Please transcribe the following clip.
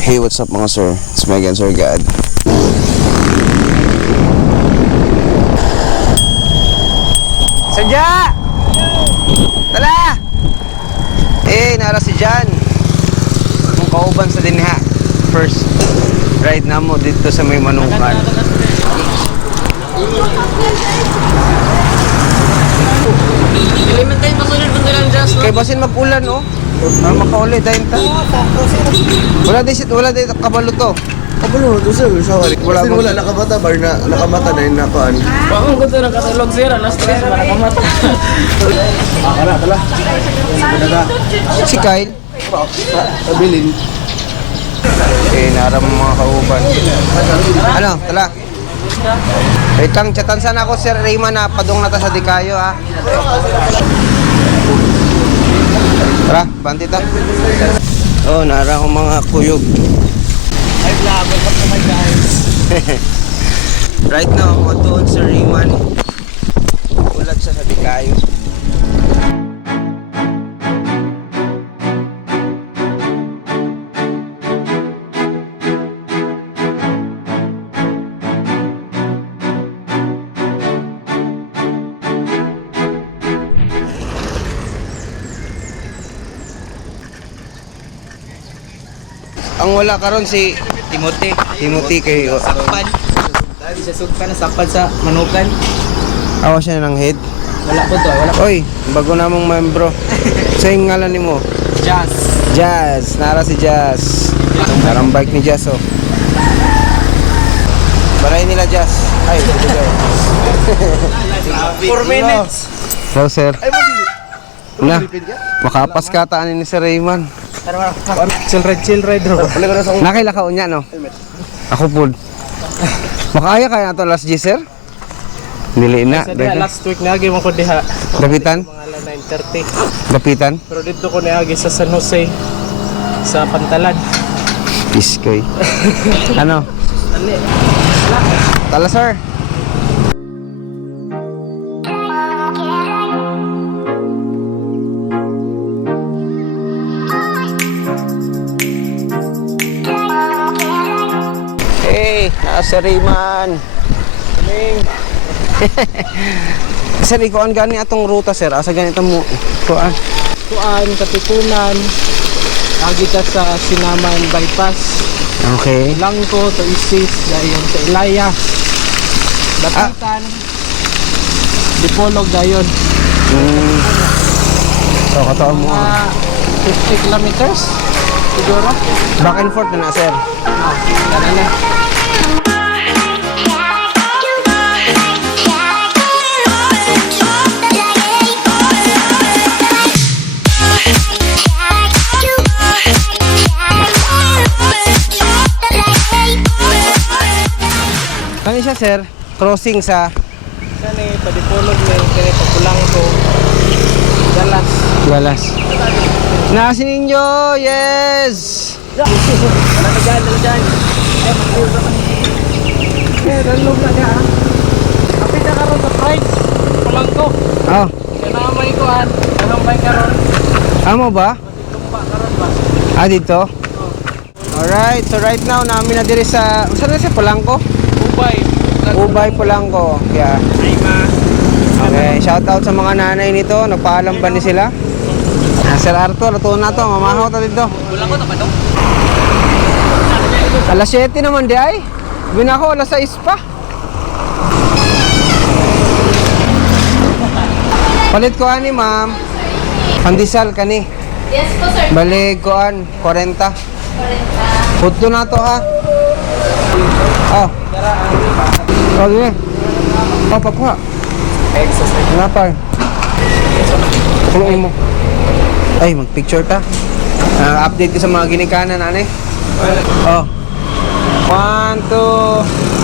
Hey, what's up mga sir? It's me again, Sir God. Sadya! Tala! Eh, nara si Jan. Kung kauban sa dinha. First ride na mo dito sa may manukan. Pasunod mo lang just Kay basin mag-ulan, oh. Para makauli, dahil ta. Wala din, sit- wala din kabalo to. Kabalo, doon sir, sorry. Wala mo- wala nakabata, bar na nakamata na yung nakuan. Bakong gusto ng katulog sir, alas 3, para kamata. Wala, tala. Si Kyle. Kabilin. Eh, naram mga kauban. Ano, tala. Wait lang, chatan sana ako Sir Rayman na padung nata sa Dikayo ha. Tara, banti ta. Oh, nara akong mga kuyog. Ay, vlog, welcome to my guys. Right now, ako doon sa Rayman. Ang wala karon si Timothy. Timothy kay Sakpan. Dahil siya sugpa na sakpan sa manukan. awa siya ng head. Wala po to, wala po. Oy, bago namong membro. Sa yung ngalan nimo? Jazz. Jazz, nara si Jazz. Parang bike ni Jazz oh. Baray nila Jazz. Ay, bigay. 4 minutes. Hello sir. Na, makapas ka taan ni Sir Rayman. Chill ride, chill ride bro. Nakila ka unya no? Ako pud. Makaya kaya nato last G sir? Dili na. Sa diha, last week na mo ko diha. Dapitan? Mga alas 9.30. Dapitan? Pero dito ko niagi sa San Jose. Sa Pantalan. Iskoy. ano? Tala sir. Hey, nasa Rayman. sir, ikuan gani atong ruta sir. Asa ganito mo? Kuan. Kuan, Katipunan. Agi ka sa Sinaman Bypass. Okay. Langko, to Isis, dayon sa Ilaya. Dapitan. Dipolog dayon. Mm. So, kataon mo. Mga 50 kilometers siguro. Back and forth na na sir. Ah, ganun na. Sir? Crossing sa Kani padipolog ni kani papulang ko. Dalas. Galas. Nasi ninyo! Yes! Wala na dyan, wala dyan. Eh, pagpulog naman. Eh, dalog na niya. Kapit na karon sa price. Pulang ko. Oh, Yan ang may kuhan. Yan ang may karon. amo ba? Tumpa karon ba? Ah, dito? Alright, so right now namin na diri sa... Saan na sa Polanco? Ubay. Ubay, Polanco. Yeah. Okay, shout out sa mga nanay nito. Nagpaalam ba ni sila? Ah, Sir Arthur, ito na to. Mamahaw ta dito. Pulang ko tapad daw. Alas 7 naman di ay. Gawin ako, alas 6 pa. Palit ko ani, ma'am. Pandisal kani. Yes po, sir. Balik ko an, 40. 40. Putto na to ha. Oh. Oh, dire. Oh, pakuha. Nga par. Kulungin mo. Ay, mag-picture ta. Ah, update ko sa mga ginikanan, ane. Oh. One, two.